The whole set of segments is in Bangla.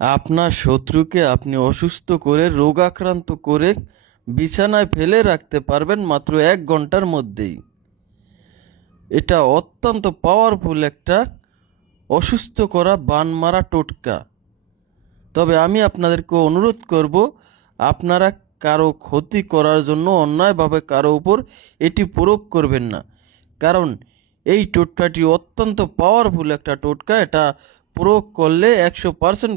আপনার শত্রুকে আপনি অসুস্থ করে রোগাক্রান্ত করে বিছানায় ফেলে রাখতে পারবেন মাত্র 1 ঘন্টার মধ্যেই। এটা অত্যন্ত পাওয়ারফুল একটা অসুস্থ করা বান মারা টোটকা। তবে আমি আপনাদেরকে অনুরোধ করব, আপনারা কারো ক্ষতি করার জন্য অন্যায়ভাবে কারো উপর এটি প্রয়োগ করবেন না। কারণ এই টোটকাটি অত্যন্ত পাওয়ারফুল একটা টোটকা। এটা প্রয়োগ করলে 100%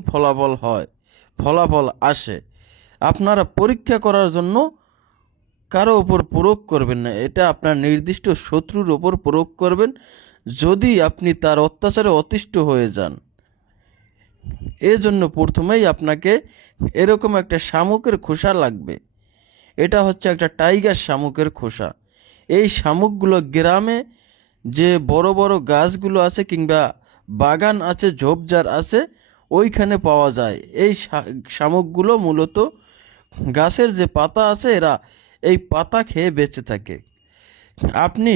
ফলাফল আসে। আপনারা পরীক্ষা করার জন্য কারো ওপর প্রয়োগ করবেন না, এটা আপনার নির্দিষ্ট শত্রুর ওপর প্রয়োগ করবেন যদি আপনি তার অত্যাচারে অতিষ্ঠ হয়ে যান। এজন্য প্রথমেই আপনাকে এরকম একটা শামুকের খোসা লাগবে। এটা হচ্ছে একটা টাইগার শামুকের খোসা। এই শামুকগুলো গ্রামে যে বড় বড় গাছগুলো আছে কিংবা বাগান আছে, ঝোপঝাড় আছে, ওইখানে পাওয়া যায়। এই শামুকগুলো মূলত গাছের যে পাতা আছে, এরা এই পাতা খেয়ে বেঁচে থাকে। আপনি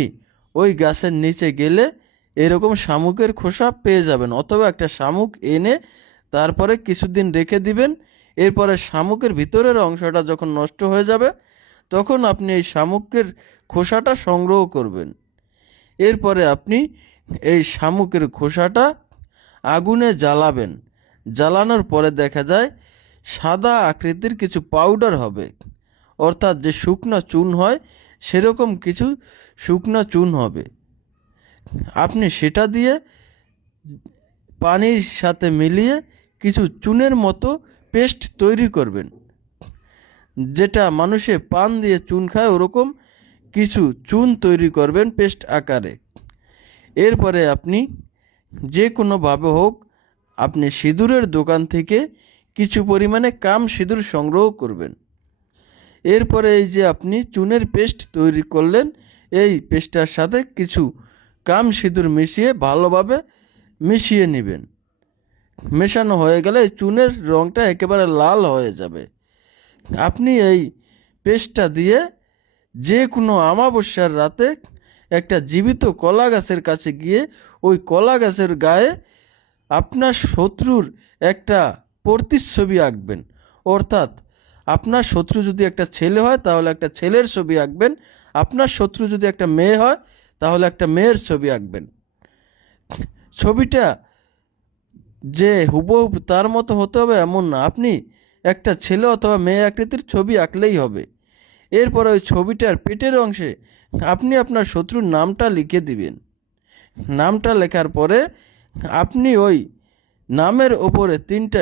ওই গাছের নিচে গেলে এরকম শামুকের খোসা পেয়ে যাবেন, অথবা একটা শামুক এনে তারপরে কিছুদিন রেখে দিবেন। এরপরে শামুকের ভিতরের অংশটা যখন নষ্ট হয়ে যাবে, তখন আপনি এই শামুকের খোসাটা সংগ্রহ করবেন। এরপরে আপনি এই শামুকের খোসাটা আগুনে জ্বালাবেন। জ্বালানোর পরে দেখা যায় সাদা আকৃতির কিছু পাউডার হবে, অর্থাৎ যে শুকনো চুন হয় সেরকম কিছু শুকনো চুন হবে। আপনি সেটা দিয়ে পানির সাথে মিলিয়ে কিছু চুনের মতো পেস্ট তৈরি করবেন, যেটা মানুষে পান দিয়ে চুন খায় ওরকম কিছু চুন তৈরি করবেন পেস্ট আকারে। এরপরে আপনি যে কোনোভাবে হোক আপনি সিঁদুরের দোকান থেকে কিছু পরিমাণে কাম সিঁদুর সংগ্রহ করবেন। এরপরে এই যে আপনি চুনের পেস্ট তৈরি করলেন, এই পেস্টটার সাথে কিছু কাম সিঁদুর মিশিয়ে ভালোভাবে মিশিয়ে নেবেন। মেশানো হয়ে গেলে চুনের রঙটা একেবারে লাল হয়ে যাবে। আপনি এই পেস্টটা দিয়ে যে কোনো অমাবস্যার রাতে একটা জীবিত কলা গাছের কাছে গিয়ে ওই কলা গাছের গায়ে আপনার শত্রুর একটা প্রতিচ্ছবি আঁকবেন। অর্থাৎ আপনার শত্রু যদি একটা ছেলে হয় তাহলে একটা ছেলের ছবি আঁকবেন, আপনার শত্রু যদি একটা মেয়ে হয় তাহলে একটা মেয়ের ছবি আঁকবেন। ছবিটা যে হুবহু তার মতো হতে হবে এমন না, আপনি একটা ছেলে অথবা মেয়ে আকৃতির ছবি আঁকলেই হবে। এরপর ওই ছবিটার পেটের অংশে আপনি আপনার শত্রুর নামটা লিখে দিবেন। নামটা লেখার পরে আপনি ওই নামের ওপরে 3টা